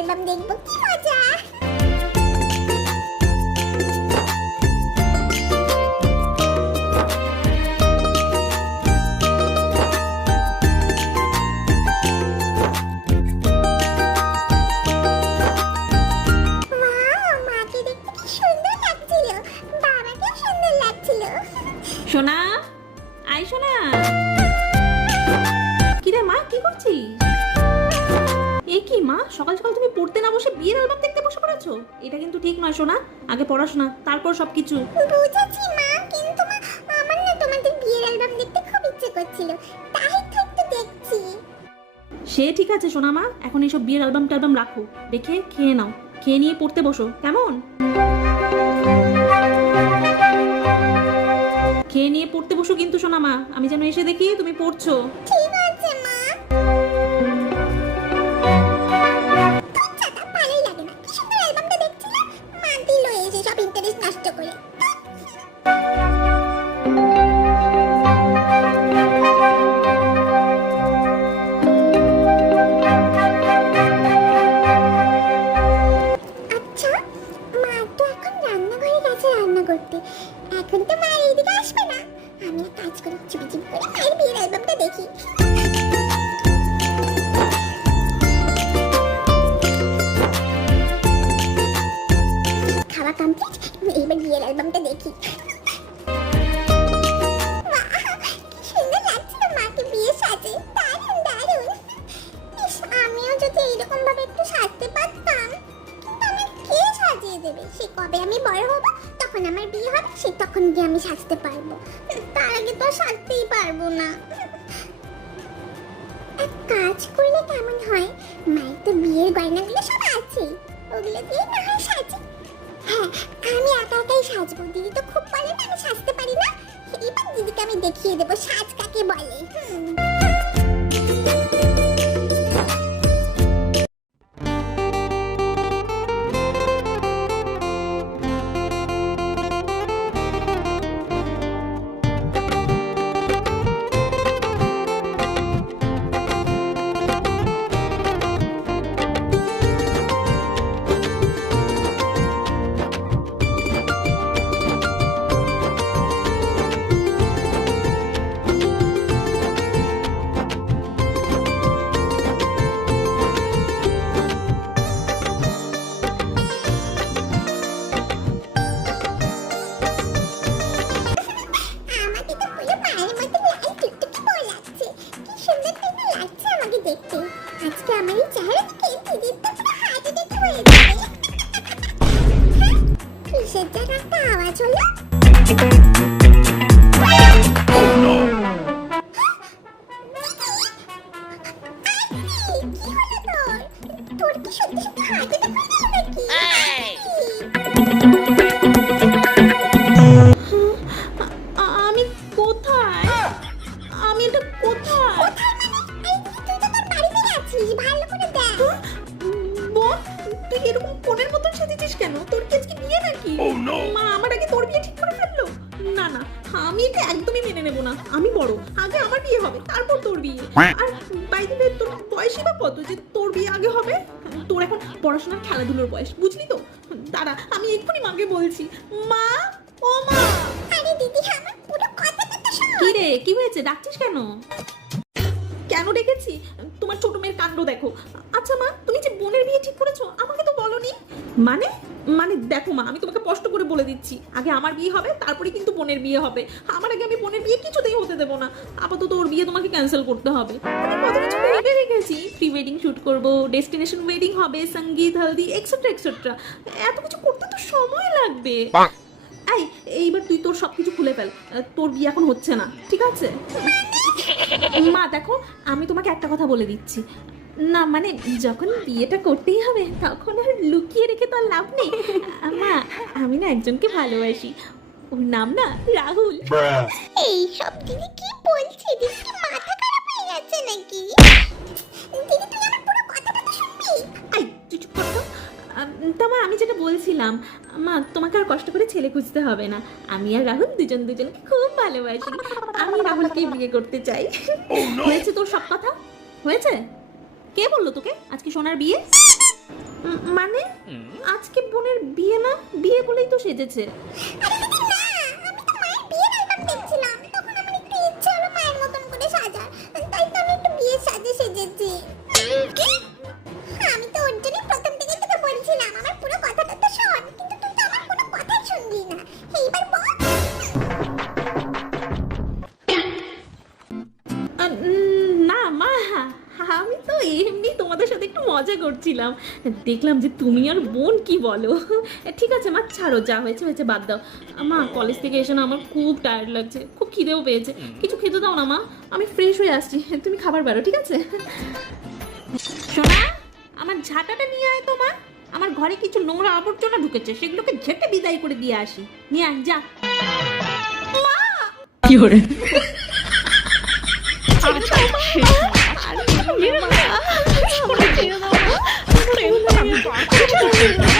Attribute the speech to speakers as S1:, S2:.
S1: Album দেখব কি মজা।
S2: সোনা আই সোনা। কিরে মা কি করছিস? এ কি মা? সকাল সকাল তুমি পড়তে না বসে বিয়ের অ্যালবাম দেখতে বসে পড়েছো? এটা কিন্তু ঠিক নয় সোনা। আগে পড়াশোনা তারপর সবকিছু।
S1: বুঝেছি মা কিন্তু মা আমার না তোমাদের বিয়ের অ্যালবাম দেখতে খুব ইচ্ছে করছিল। তাই তো একটু দেখছি।
S2: সে ঠিক আছে সোনা মা। এখন এইসব বিয়ের অ্যালবাম ট্যালবাম রাখো। দেখে খেয়ে নাও। খেয়ে নিয়ে পড়তে বসো। কেমন? খেয়ে নিয়ে পড়তে বসো কিন্তু সোনা মা। আমি যেন এসে দেখি তুমি পড়ছো।
S1: ঠিক করতে। এখন তো মা এইদিকে আসবে না। আমি এক কাজ করি চুপি চুপি করে মায়ের তখন গিয়ে আমি সাজতে পারব? তার আগে তো সাজতেই পারব না। এক কাজ করলে কেমন হয়? মায়ের তো বিয়ের গয়নাগুলো সব আছে। ওগুলো দিয়ে না হয় সাজি। হ্যাঁ আমি একা একাই সাজবো। দিদি তো খুব বলে না আমি সাজতে পারি না। এবার দিদিকে আমি দেখিয়ে দেবো সাজ কাকে বলে। হুম কি হলো তোর? তোর কি সত্যি সত্যি হার্ট অ্যাটাক গেল নাকি?
S2: আমি কোথায় আমি এটা কোথায়
S1: কোথায় মানে? তুই তো তোর বাড়িতে আছিস ভালো করে দেখ
S2: বোন তুই এরকম কোণের মতন সেজেছিস কেন তোর কি আজকে বিয়ে নাকি মা আমি এটা একদমই মেনে নেব না। আমি বড়। আগে আমার বিয়ে হবে তারপর তোর বিয়ে। আর বাইরে তোর বয়সই বা কত? যে তোর বিয়ে আগে হবে তোর এখন পড়াশোনার খেলাধুলোর বয়স। বুঝলি তো? দাঁড়া আমি এক্ষুনি মাকে বলছি। মা ও মা!
S1: আরে দিদি আমার পুরো কথাটা তো শোনো।
S2: কি রে কি হয়েছে? ডাকছিস কেন? কেন ডেকেছি? তোমার ছোট মেয়ের কাণ্ড দেখো। আচ্ছা মা তুমি যে বোনের বিয়ে ঠিক করেছ আমাকে তো বলনি। মানে? মানে দেখো মা আমি তোমাকে কষ্ট করে বলে দিচ্ছি। আগে আমার বিয়ে হবে তারপরে কিন্তু বোনের বিয়ে হবে। আমার আগে আমি বোনের বিয়ে কিছুতেই হতে দেবো না। আপাতত ওর বিয়ে তোমাকে ক্যান্সেল করতে হবে। কত কিছু ভেবে রেখেছি। প্রি ওয়েডিং শুট করব ডেস্টিনেশন ওয়েডিং হবে সংগীত হলদি এক্সেট্রা এক্সেট্রা এত কিছু করতে তো সময় লাগবে। এই এইবার তুই তোর সবকিছু খুলে ফেল। তোর বিয়ে এখন হচ্ছে না ঠিক আছে? মা দেখো আমি তোমাকে একটা কথা বলে দিচ্ছি। না মানে যখন বিয়েটা করতেই হবে তখন আর লুকিয়ে রেখে তো আর লাভ নেই। মা আমি না একজনকে ভালোবাসি। ওর নাম না রাহুল.
S1: এই সব দিদি কি বলছে? দিদি কি মাথা খারাপ হয়ে যাচ্ছে নাকি? দিদি তুই আমার পুরো কথাটা শুনবি?
S2: আই তুই চুপ কর তো। তা মা আমি যেটা বলছিলাম মা তোমাকে আর কষ্ট করে ছেলে খুঁজতে হবে না। আমি আর রাহুল দুজন দুজনকে খুব ভালোবাসি। আমি রাহুলকে বিয়ে করতে চাই। হয়েছে তোর সব কথা? হয়েছে? কে বলল তোকে? আজকে সোনার বিয়ে? মানে? আজকে বোনের বিয়ে না? বিয়ে বলেই তো সেজেছে। মজা করছিলাম। দেখলাম যে তুমি আর বোন কি বলো? ঠিক আছে মা ছাড়ো যা হয়েছে হয়েছে বাদ দাও। মা কলেজ থেকে এসে না আমার খুব টায়ার্ড লাগছে খুব খিদেও পেয়েছে। কিছু খেতে দাও না মা আমি ফ্রেশ হয়ে আসছি। তুমি খাবার বেরো ঠিক আছে? শোনা আমার ঝাঁটাটা নিয়ে আয় তো মা। আমার ঘরে কিছু নোংরা আবর্জনা ঢুকেছে সেগুলোকে ঝেঁটে বিদায় করে দিয়ে আসি। নিয়ে আয় যা।
S3: শেষ Yeah.